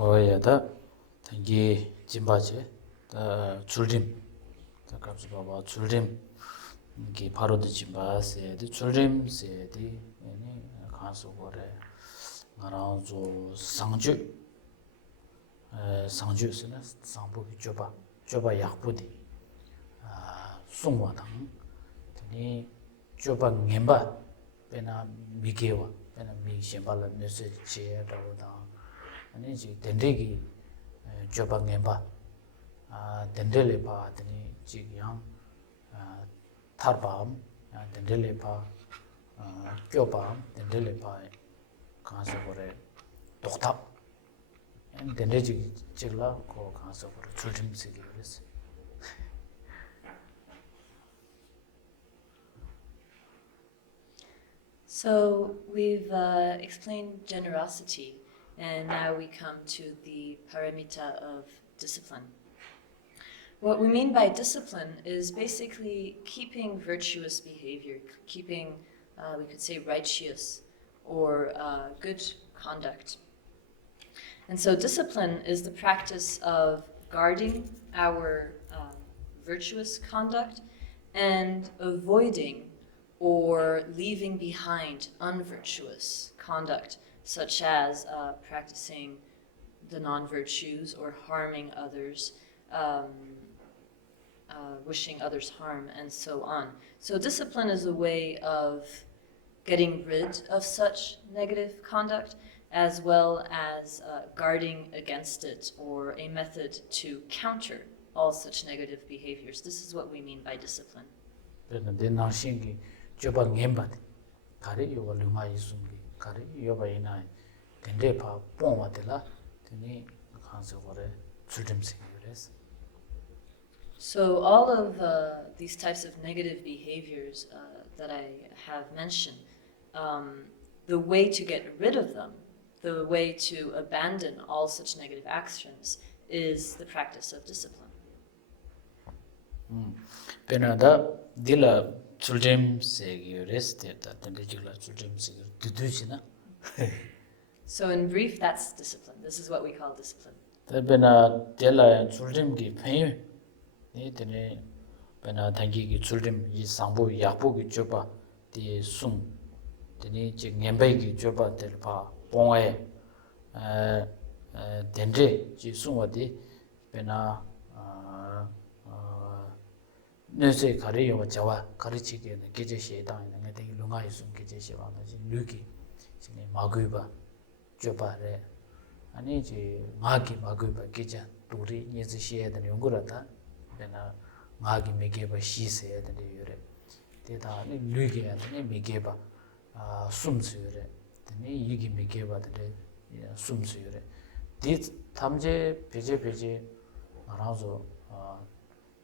오야다 tangi jimbache da chulrim da kapsu baba chulrim ki parod jimba se de chulrim se de yani khaso gore ngarang zo sangju se na sangbu joba yakbu de sungwa dang ni joba ngemba pena migewa pena mi shemba la nese che da 아니 지 덴데기 조바 gemba 덴데레 바 드니 지양 타르밤 덴데레 바 껴밤 덴데레 바 가서 거래 독탑 덴데지 지글라 고 가서 거래 줄짐스기 그랬어 So we've explained generosity. And now we come to the paramita of discipline. What we mean by discipline is basically keeping virtuous behavior, keeping, we could say, righteous or good conduct. And so discipline is the practice of guarding our virtuous conduct and avoiding or leaving behind unvirtuous conduct, such as practicing the non-virtues or harming others, wishing others harm, and so on. So discipline is a way of getting rid of such negative conduct, as well as guarding against it, or a method to counter all such negative behaviors. This is what we mean by discipline. 가리 여바이나 덴데파 뽕와들라 드니 간서거래 줄림생이래서. So all of these types of negative behaviors that I have mentioned, the way to get rid of them, the way to abandon all such negative actions is the practice of discipline. 베나다 딜라 줄림생이래서 덴데지라 줄림생 두두시나. So in brief, that's discipline. This is what we call discipline. 베나 딜라 줄림기 페이 네드네 베나 당기기 줄림 이 상부 약부기 줘봐 디숨 드니 지 냠베기 줘봐 될파 봉에 덴데 지 숨어디 베나 네세 가리요 자와 가르치게 계제시에 당하는 게 되게 롱아이 숨 계제시 와가지 류기 지금 마구이바 줘봐래 아니 이제 마기 마구이바 계자 둘이 예즈시에 되는 연구라다 내가 마기 메게바 시세에 되는 요래 대다 류기야 되는 메게바 숨수요래 되니 이기 메게바 되는 숨수요래 디 탐제 베제 알아서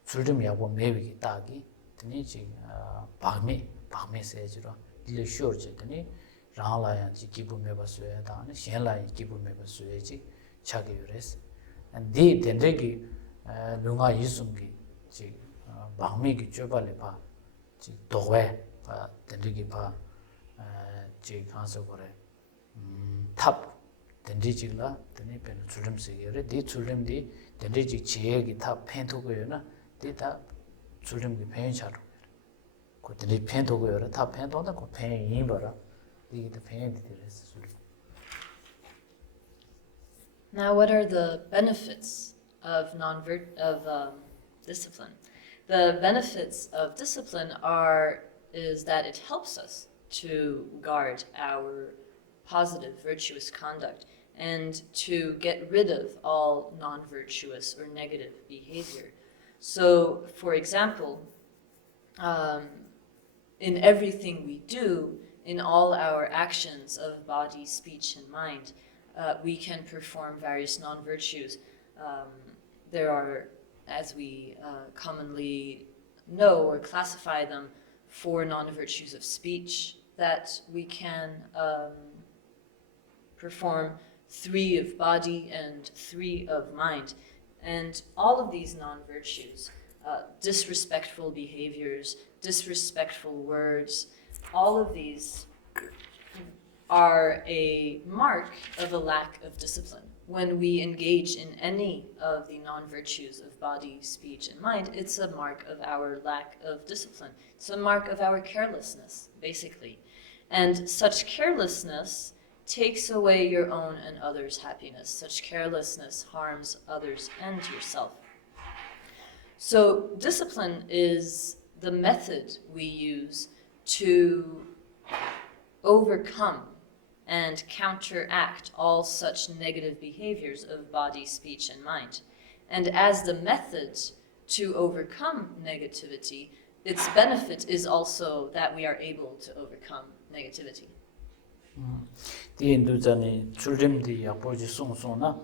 줄좀 야고 매위기 따기 드니 지 밤에 세지로 딜 쇼르지 드니 라라야 지 기부 매버스에 다니 신라이 기부 매버스에지 차게 요레스 디 덴데기 룽아 이숨기 지 밤에기 쮸발레 바지 도웨 바 덴데기 바지 간서 거래 탑 덴디지라 드니 벤 줄좀 세게래 디 줄림디 덴데지 지역이 탑 펜토고요나 디다 줄림기 펜샤로 그들이 펜도고요 다 펜도다 그 펜이 봐라 이게 펜이 되겠어. Now, what are the benefits of discipline? The benefits of discipline is that it helps us to guard our positive, virtuous conduct and to get rid of all non-virtuous or negative behavior. So, for example, in everything we do, in all our actions of body, speech, and mind, we can perform various non-virtues. There are, as we commonly know or classify them, 4 non-virtues of speech that we can perform, 3 of body and 3 of mind. And all of these non-virtues, disrespectful behaviors, disrespectful words, all of these are a mark of a lack of discipline. When we engage in any of the non-virtues of body, speech, and mind, it's a mark of our lack of discipline. It's a mark of our carelessness, basically. And such carelessness takes away your own and others' happiness. Such carelessness harms others and yourself. So discipline is the method we use to overcome and counteract all such negative behaviors of body, speech, and mind. And as the method to overcome negativity, its benefit is also that we are able to overcome negativity. 디 인도자니 출림디 약보지 송송나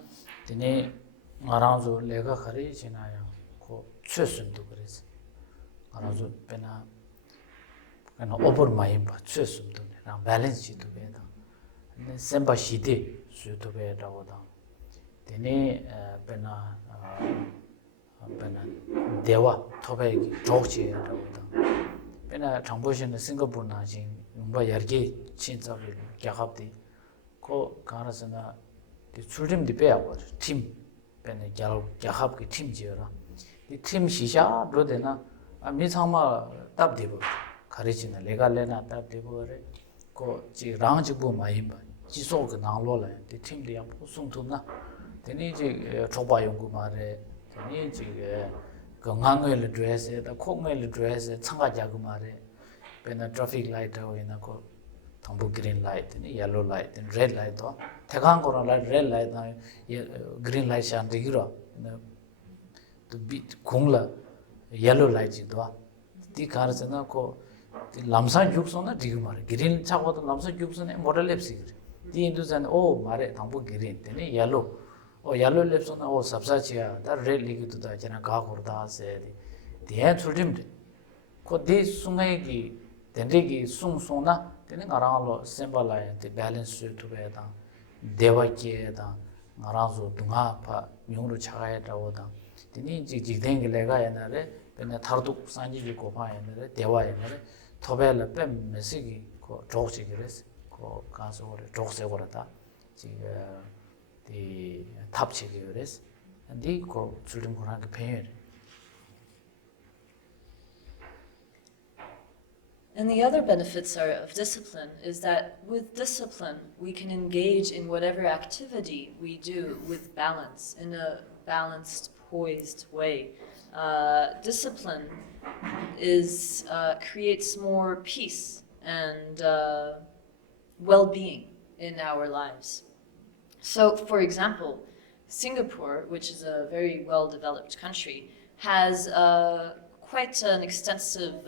디네 마랑조 레가 가리 지나야 고 최순도 그래서 마랑조 베나 그나 오버 마임바 최순도 나 밸런스도 베다 네 셈바 시디 수도 베다고다 디네 베나 대화 토백이 조치라고다 베나 정보신의 싱가포르나 진 뭔가 열기 진짜를 개합디 고 가라서나 출림디 배하고 팀 베네 개합기 팀 지어라 이 팀 시샤 로데나 미상마 답디고 가르치나 레갈레나 답디고래 고지 랑지부 마이바 지속그 나로라 이 팀디 앞고 송tum나 되니 이제 초바 연구 말에 되니 이제 건강을 드레스에다 콩을 드레스 참가자고 말에 베나 트래픽 라이트하고 있나고 동부 green light, yellow light, red light. 태강 거는 red light 나 green light 샤는데 이러. 또 공라 yellow light도. 디 가르잖아 고 람산 죽선나 디그 말에 green 차고도 람산 죽선에 모델 랩시. 디 인도산 오 말에 동부 green 되네 yellow. 오 yellow 랩선나 오 삽사치야. 다 red 리기도 다 저나 가고다 세디. 디에 출림데. 고디 숭해기 된데기 숭송나 되는 가랑로 셈발라에 밸런스 투베다 대화기에다 나라서 동아파 명으로 차가야다고다 되니 지지된 레가 옛날에 맨날 다르도 산지지 고파 옛날에 대화 옛날에 토벨 뱀 메시기 고 조직이랬어 고 가서 우리 조색으로다 지금 이 탑치기 그랬어 근데 고 줄림 그런 게 배열. And the other benefits of discipline is that with discipline, we can engage in whatever activity we do with balance, in a balanced, poised way. Discipline creates more peace and well-being in our lives. So, for example, Singapore, which is a very well-developed country, has quite an extensive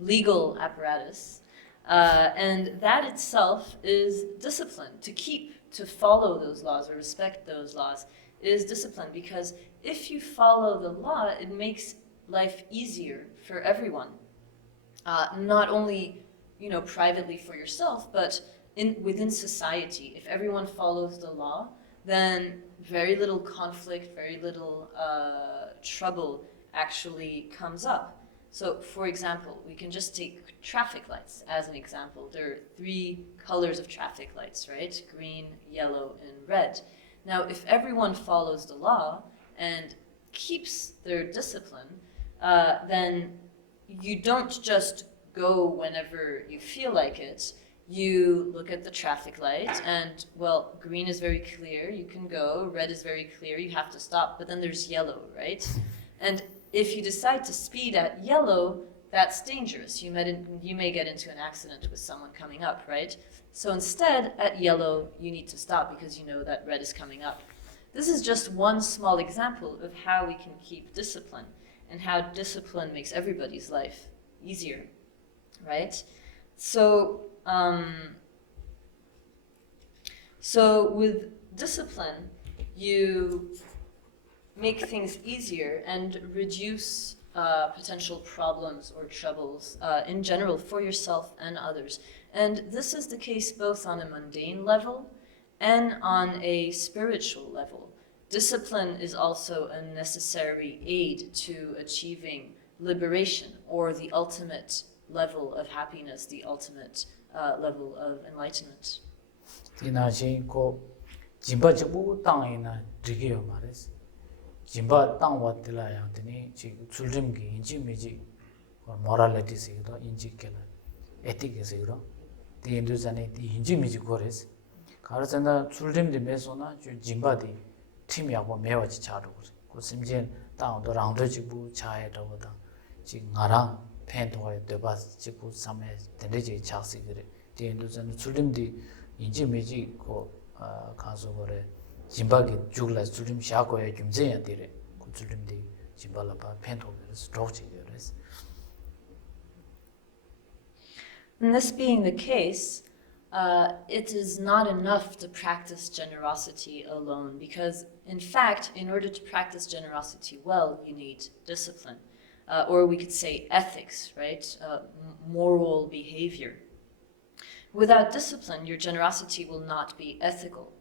legal apparatus, and that itself is discipline. To follow those laws or respect those laws is discipline, because if you follow the law, it makes life easier for everyone. Not only, privately for yourself, but within society. If everyone follows the law, then very little conflict, very little trouble actually comes up. So, for example, we can just take traffic lights as an example. There are 3 colors of traffic lights, right? Green, yellow, and red. Now, if everyone follows the law and keeps their discipline, then you don't just go whenever you feel like it. You look at the traffic light and, well, green is very clear, you can go. Red is very clear, you have to stop. But then there's yellow, right? And if you decide to speed at yellow, that's dangerous. You may get into an accident with someone coming up, right? So instead, at yellow, you need to stop because you know that red is coming up. This is just one small example of how we can keep discipline and how discipline makes everybody's life easier, right? So with discipline, you make things easier and reduce potential problems or troubles in general for yourself and others. And this is the case both on a mundane level and on a spiritual level. Discipline is also a necessary aid to achieving liberation, or the ultimate level of happiness, the ultimate level of enlightenment. 디나시 고 짐바 지부 땅이나 되게요 말했어. 짐바 땅 왔들라야 되니 지금 출림기 인지 미지 모랄리티스이도 인지kel라 에티크스이도 디인두산에 디 인지 미지 거레스 가르잖아 출림디 메소나 짐바디 팀이하고 매워지 자루 그 심지엔 땅도 랑도 지부 차에다보다 지금 나랑 팬도에 되바 지부 삼에 되지 작시 그래 디인두산 출림디 인지 미지 고 가서 거래 짐바기 죽라 줄림 샤고에 김제야 되래 그 줄림디 짐발라바 팬도에서 스트로치여스. And this being the case, it is not enough to practice generosity alone, because in fact, in order to practice generosity well, you need discipline, or we could say ethics, right? Moral behavior. Without discipline, your generosity will not be ethical.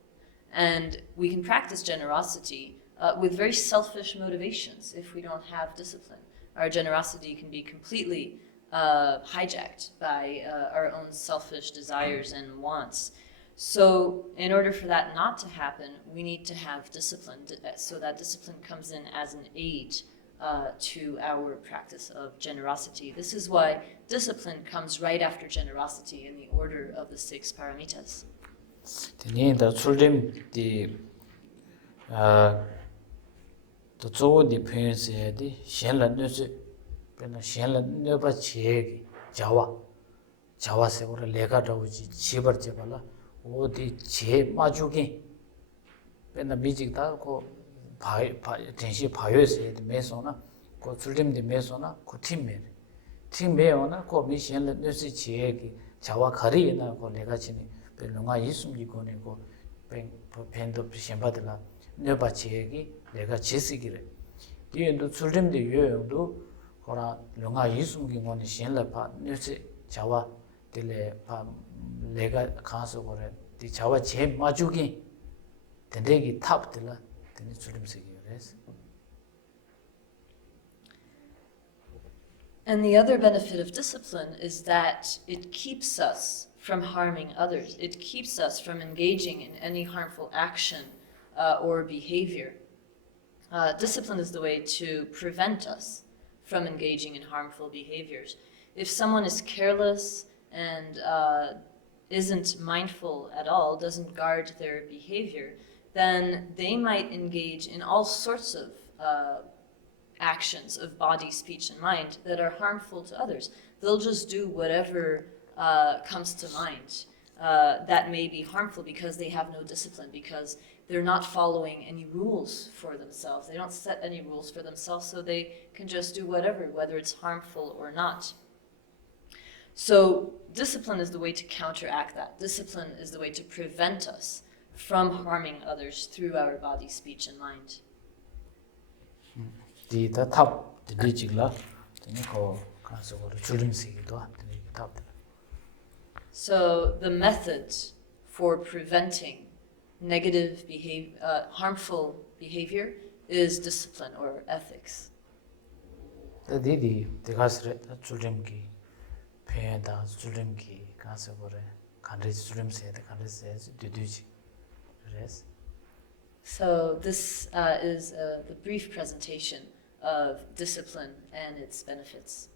And we can practice generosity with very selfish motivations if we don't have discipline. Our generosity can be completely hijacked by our own selfish desires and wants. So in order for that not to happen, we need to have discipline, so that discipline comes in as an aid to our practice of generosity. This is why discipline comes right after generosity in the order of the 6 paramitas. 디니다 출림디 또 조디 표현세디 현란느스 변나 현란느바 지에기 자와세고라 레가다우지 지버제발라 오디 제 마주기 변나 미직다 고 denshi payo se meso na ko 출림 de meso na ko 팀메 오나 ko mi shen le nesi chie ki jawa khari na ko lega chini pe lunga yisum ji ko ne ko pen do shenba de la ne ba chie ki lega chisi gire di endo 출림 de yo do kora lunga yisum gi ngone shen la pa nesi jawa de le pa lega khaso gore di jawa che majugi dendegi tap de la And the other benefit of discipline is that it keeps us from harming others. It keeps us from engaging in any harmful action or behavior. Discipline is the way to prevent us from engaging in harmful behaviors. If someone is careless and isn't mindful at all, doesn't guard their behavior, then they might engage in all sorts of actions of body, speech, and mind that are harmful to others. They'll just do whatever comes to mind that may be harmful because they have no discipline, because they're not following any rules for themselves. They don't set any rules for themselves, so they can just do whatever, whether it's harmful or not. So discipline is the way to counteract that. Discipline is the way to prevent us from harming others through our body, speech, and mind. 디다 탑 디지글라 되니까 가서 거를 줄임시기도 하더니 탑. So the method for preventing negative harmful behavior is discipline or ethics. 디디 디가스레 줄임기 배다 줄임기 가서 거를 간리 줄임세다 간리세 디디지. So this is the brief presentation of discipline and its benefits.